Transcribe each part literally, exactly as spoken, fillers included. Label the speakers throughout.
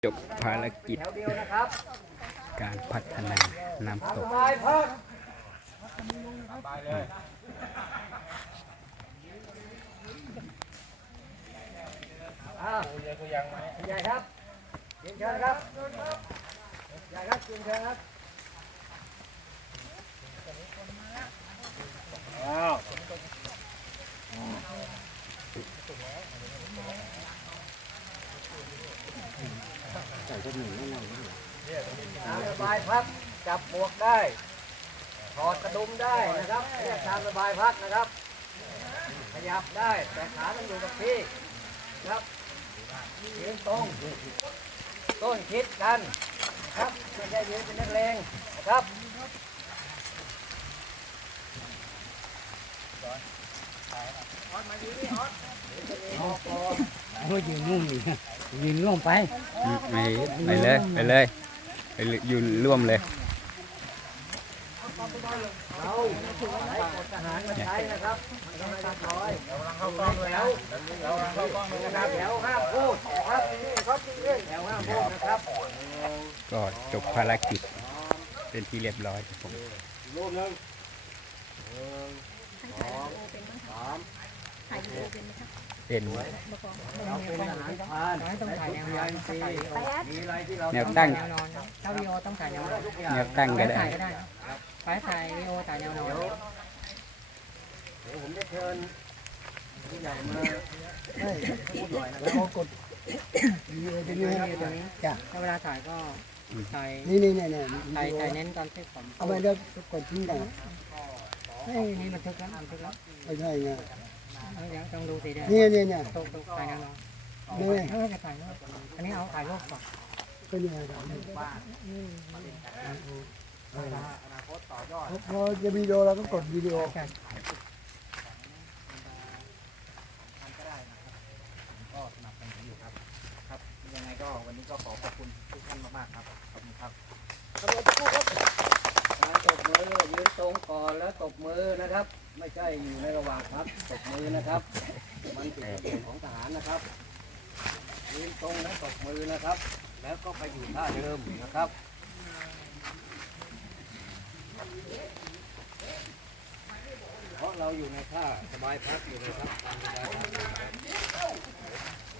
Speaker 1: จบภารกิจการพัฒนาน้ำตก
Speaker 2: ใหญ่ครับเชิญเชิญครับใหญ่ครับเชิญเชิญครับว้าวน้ำระบายพัดจับหมวกได้ถอดกระดุมได้นะครับเรียกน้ำระบายพัดนะครับขยับได้แต่ขาต้องอยู่กับที่ครับยืนตรงต้นคิดกันครับไม่ใช่ยืนเป็นนักเลงนะครับ
Speaker 3: เขายืนนุ่มอยู่ยืนล่วงไป
Speaker 1: ไม่ไปเลยไปเลยไปยืนร่วมเลย
Speaker 2: เราใช้กฎทหารมาใช้นะครับมันก็ไม่เรียบร้อยเรากำลังเข้ากล้องด้วยนะเรากำลังเข้ากล้องนะครับแถวห้ามพูดครับครับแถวห้ามพูดนะครับ
Speaker 1: ก็จบภารกิจเป็นที่เรียบร้อยครับผม
Speaker 2: รูปหนึ่งหนึ่งสองสาม
Speaker 4: ถ่ายวีดีโอเป็นไหมคะ
Speaker 1: เป็น
Speaker 2: เราเป็นทหารพรานใช้ทุกอย่างสิมีอะไรที่เรา
Speaker 1: แนวตั้ง
Speaker 3: แนวนอนนะถ้าวีดีโอต้องถ่ายแนวนอน
Speaker 1: แนวตั้งก็ได้
Speaker 3: ถ่ายก็ได้ไปถ่ายวีดีโอถ่ายแนวนอน
Speaker 2: เดี๋ยวเดี๋ยวผมจะเชิญผู้ใหญ่มาพูดหน่อยนะครับกด
Speaker 3: วีดีโอตรงนี้ตรงนี้จ้ะถ้าเวลาถ่ายก็ถ่าย
Speaker 5: นี่นี่นี่นี่
Speaker 3: ถ่ายถ่ายเน้นตอนเส้นผม
Speaker 5: เอาไปเดี๋ยวกดทิ้งกัน
Speaker 3: เฮ้ยนี่มันทึกแล้วมันทึกแล้ว
Speaker 5: ไม่ใช่ไง
Speaker 3: เอาเดี๋ยวต้องดูสีแดง
Speaker 5: นี่นี่เนี่ย
Speaker 3: ตกตกถ่ายแนวนอน
Speaker 5: นี่
Speaker 3: เออจะถ่ายรูปอันนี้เอาถ่ายรูปก่อน
Speaker 5: เป็นยังไงครับพอจะวิดีโอเราก็กดวิดีโอ
Speaker 3: ใช่
Speaker 2: ยังไงก็วันนี้ก็ขอขอบคุณทุกท่านมากๆครับขอบคุณครับการตบมือยืนตรงก่อนแล้วตบมือนะครับ ไม่ใช่อยู่ในระหว่างพักตบมือนะครับ มันเป็นระเบียบของทหารนะครับยืนตรงแล้วตบมือนะครับ แล้วก็ไปอยู่ท่าเดิมนะครับเพราะเราอยู่ในท่าสบายพักอยู่นะครับสบายพักอยู่นะครับ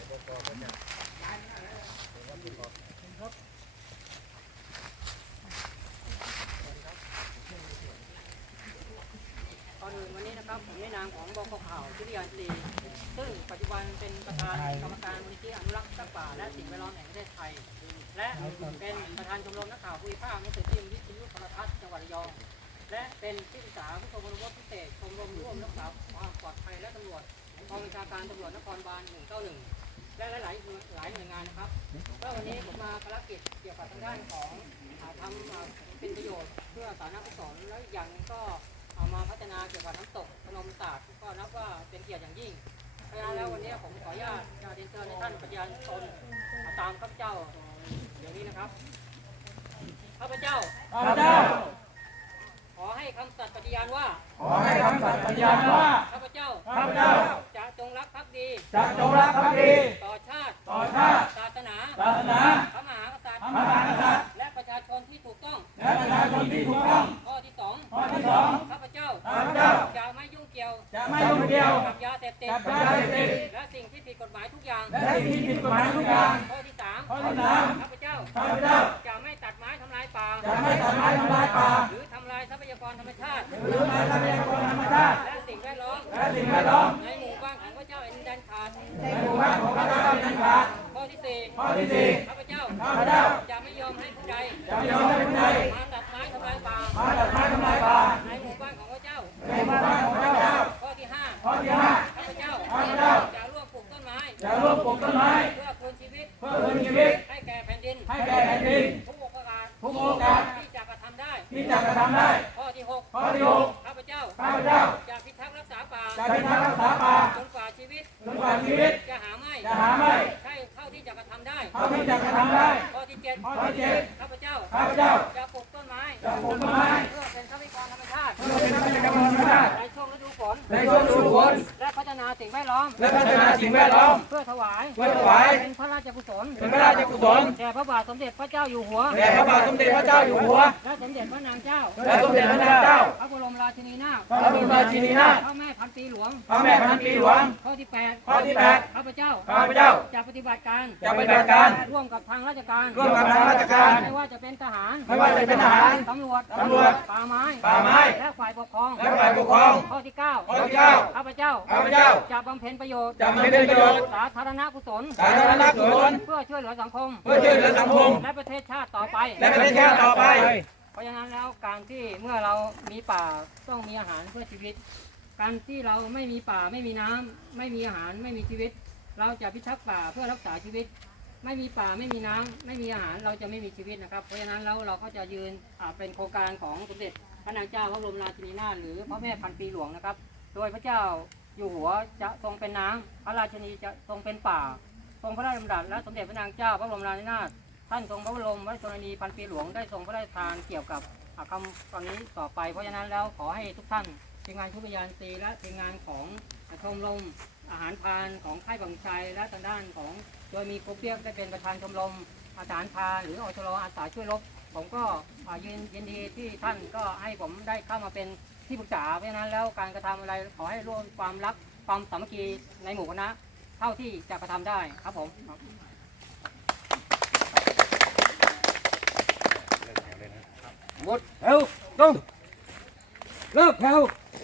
Speaker 3: ก่อนอื่นวันนี้นะครับผมในนามของบกข่าววิทยาศรีซึ่งปัจจุบันเป็นประธานกรรมการมูลนิธิอนุรักษ์สัตว์ป่าและสิ่งแวดล้อมแห่งประเทศไทย และเป็นประธานชมรมนักข่าวภูมิภาคหนังสือพิมพ์วิทยุโทรทัศน์จังหวัดระยองและเป็นที่ปรึกษาผู้ทรงคุณวุฒิพิเศษชมรมร่วมรักษาความปลอดภัยและตำรวจกองบัญชาการตำรวจนครบาลหนึ่งเก้าหนึ่งและหลายๆหลายหน่วยงานนะครับก็วันนี้ผมมาภารกิจเกี่ยวกับทางด้านของทำเป็นประโยชน์เพื่อสาธารณกุศลและอย่างนึงก็เอามาพัฒนาเกี่ยวกับน้ำตกพนมสาดก็นับว่าเป็นเกียรติอย่างยิ่งเพราะฉะนั้นแล้ววันนี้ผมขออนุญาตจะเรียนเชิญในท่านปฏิญาณตนตามข้าพเจ้าอย่างนี้นะครับข้าพเจ้า
Speaker 6: ข้าพเจ้า
Speaker 3: ขอให้คำสัตย์ปฏิญาณว่า
Speaker 6: ขอให้คำสัตย์ปฏิญาณว่า
Speaker 3: ข้าพเจ้า
Speaker 6: ข้าพเจ้า
Speaker 3: จะจงรักภักดี
Speaker 6: จะจงรักภักดี
Speaker 3: ต่อชาติ
Speaker 6: ต่อชาติ
Speaker 3: ศาสนา
Speaker 6: ศาสนา
Speaker 3: พระมหากษัตริย์
Speaker 6: พระมหากษัตริย์
Speaker 3: และประชาชนที่ถูกต้อง
Speaker 6: และประชาชนที่ถูกต้อง
Speaker 3: ข้อที่สอง
Speaker 6: ข้อที่สอง
Speaker 3: ข้าพเจ้า
Speaker 6: ข้าพเจ้า
Speaker 3: จะไม่ยุ่งเกี่ยว
Speaker 6: จะไม่ยุ่งเกี่ยว
Speaker 3: กับยาเสพติด
Speaker 6: กับยาเสพติด
Speaker 3: และสิ่งที่ผิดกฎหมายทุกอย่าง
Speaker 6: และสิ่งที่ผิดกฎหมายทุกอย่าง
Speaker 3: ข้อที่สาม
Speaker 6: ข้อที่สาม
Speaker 3: ข้าพเจ้า
Speaker 6: ข้าพเจ้า
Speaker 3: จะไม่ตัดไม้ทำลายป่า
Speaker 6: จะไม่ตัดไม้ทำลายป่า
Speaker 3: หรือทำลายทรัพยากรธรรมชาติ
Speaker 6: หรือทำลายทรัพยากรธรรมชาติ
Speaker 3: และสิ่งแวดล้อม
Speaker 6: และสิ่งแวดล้อม
Speaker 3: ในหมู่บ้านของพระเจ้าแผ่นดินแดนขาด
Speaker 6: ในหมู่บ้านของข้าพเจ้าเป็นขาด
Speaker 3: ข้อที่สี่
Speaker 6: ข้อที่สี่
Speaker 3: ข้าพเจ้า
Speaker 6: ข้าพเจ้า
Speaker 3: จะไม่ยอมให้ผู้ใด
Speaker 6: จะไม่ยอมให้ผู้ใด
Speaker 3: มาตัดไม้ทำลายป่า
Speaker 6: มาตัดไม้ทำลายป่า
Speaker 3: ในหมู่บ้านของพระเจ้า
Speaker 6: ในหมู่บ้านของข้าพเจ้า
Speaker 3: ข้อที่ห้า
Speaker 6: ข้อที่ห้า
Speaker 3: ข้าพเจ้า
Speaker 6: ข้าพเจ้า
Speaker 3: จะร่วมปลูกต้นไม้
Speaker 6: จะร่วมปลูกต้นไม้
Speaker 3: เพื่อคืนชีวิต
Speaker 6: เพื่อคืนชีวิต
Speaker 3: ให้แก่แผ่นดิน
Speaker 6: ให้แก่แผ่นดิน
Speaker 3: ทุกโอกาส
Speaker 6: ทุกโอกาส
Speaker 3: ที่จะกระทำได้
Speaker 6: ที่จะกระทำได้
Speaker 3: ข้อที่หก
Speaker 6: ข้อที่หก
Speaker 3: ข้าพเจ้า
Speaker 6: ข้าพเจ้า
Speaker 3: จะพิทักษ์รักษาป่า
Speaker 6: จะพิทักษ์รักษาป่า
Speaker 3: จนกว่าชีวิต
Speaker 6: จนกว่าชีวิต
Speaker 3: จะหาไม่
Speaker 6: จะหาไม่
Speaker 3: ใช่เท่าที่จะกระทำได้
Speaker 6: เท่าที่จะกระทำได้
Speaker 3: ข้อที่เจ็ด
Speaker 6: ข้อที่เจ็ด
Speaker 3: ข้าพเจ้า
Speaker 6: ข้าพเจ้า
Speaker 3: จะปลูกต้นไม้
Speaker 6: จะปลูกต้นไม้
Speaker 3: เพื่อเป็นทรัพยากรธรรมชาติ
Speaker 6: เพื่อเป็นทรัพยากรธรรมชาติ
Speaker 3: ในช่วงฤดูฝน
Speaker 6: ในช่วงฤดูฝน
Speaker 3: และพัฒฒนาสิ่งแวดล้อม
Speaker 6: และพัฒนาสิ่งแวดล้อม
Speaker 3: เพื่อถวาย
Speaker 6: เพื่อถวาย
Speaker 3: เป็นพระราชกุศล
Speaker 6: เป็นพระราชกุศล
Speaker 3: แด่พระบาทสมเด็จพระเจ้าอยู่หัว
Speaker 6: แด่พระบาทสมเด็จพระเจ้าอยู่หัว
Speaker 3: และสมเด็จพระนางเจ้า
Speaker 6: และสมเด็จพระนางเจ้า
Speaker 3: พระบรมราชินีนาถ
Speaker 6: พระบรมราชินีนาถ
Speaker 3: พระแม่พันปีหลวง
Speaker 6: พระแม่พันปีหลวง
Speaker 3: ข้อที่แปด
Speaker 6: ข้อที่แปด
Speaker 3: ข้าพเจ้า
Speaker 6: ข้าพเจ้า
Speaker 3: จะปฏิบัติการ
Speaker 6: จะปฏิบัติการ
Speaker 3: ร่วมกับทางราชการ
Speaker 6: ร่วมกับทางราชการ
Speaker 3: ไม่ว่าจะเป็นทหาร
Speaker 6: ไม่ว่าจะเป็นทหาร
Speaker 3: ตำรวจ
Speaker 6: ตำรวจ
Speaker 3: ป่าไม้
Speaker 6: ป่าไม้
Speaker 3: และฝ่ายปกครอง
Speaker 6: และฝ่ายปกครอง
Speaker 3: ข้อที่เก้า
Speaker 6: ข้อที่เก้า
Speaker 3: ข้าพเจ้า
Speaker 6: ข้าพเจ้า
Speaker 3: จะบำเพ็ญประโยชน์
Speaker 6: จะไม่เป็นประโยชน์
Speaker 3: สาธารณกุศล
Speaker 6: สาธารณกุศล
Speaker 3: เพื่อช่วยเหลือสังคม
Speaker 6: เพื่อช่วยเหลือสังคม
Speaker 3: และประเทศชาติต่อไป
Speaker 6: และประเทศชาติต่อไป
Speaker 3: เพราะฉะนั้นแล้วการที่เมื่อเรามีป่าต้องมีอาหารเพื่อชีวิต การที่เราไม่มีป่าไม่มีน้ำไม่มีอาหารไม่มีชีวิต เราจะพิทักษ์ป่าเพื่อรักษาชีวิต ไม่มีป่าไม่มีน้ำไม่มีอาหารเราจะไม่มีชีวิตนะครับ เพราะฉะนั้นแล้วเราก็จะยืนอ่าเป็นโครงการของสมเด็จพระนางเจ้าพระบรมราชินีนาถหรือพระแม่พันปีหลวงนะครับ โดยพระเจ้าอยู่หัวจะทรงเป็นน้ำพระราชินีจะทรงเป็นป่า ทรงพระราชดำรัสและสมเด็จพระนางเจ้าพระบรมราชินีนาถท่านทรงพระบรมราชชนนีพันปีหลวงได้ทรงพระราชทานเกี่ยวกับอ่าคำตอนนี้ต่อไป เพราะฉะนั้นแล้วขอให้ทุกท่านทีมงานชุดพยานตีและทีมงานของชมรมอาหารพานของค่ายบังชัยและทางด้านของโดยมีโคเปียกได้เป็นประธานชมรมอาหารพานหรืออชรอาสาช่วยรบผมก็อ่ายินยินดีที่ท่านก็ให้ผมได้เข้ามาเป็นที่ปรึกษาเพราะฉะนั้นแล้วการกระทำอะไรขอให้ร่วมความรักความสามัคคีในหมู่คณะเท่าที่จะกระทำได้ครับผม
Speaker 6: หมดแถวตรงเลิกแถว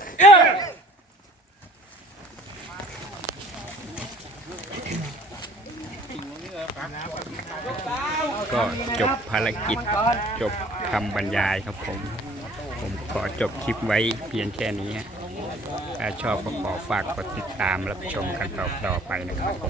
Speaker 1: ก็จบภารกิจจบคำบรรยายครับผม ผมขอจบคลิปไว้เพียงแค่นี้ฮะถ้าชอบก็ขอฝากกดติดตามรับชมกันต่อๆไปนะครับผม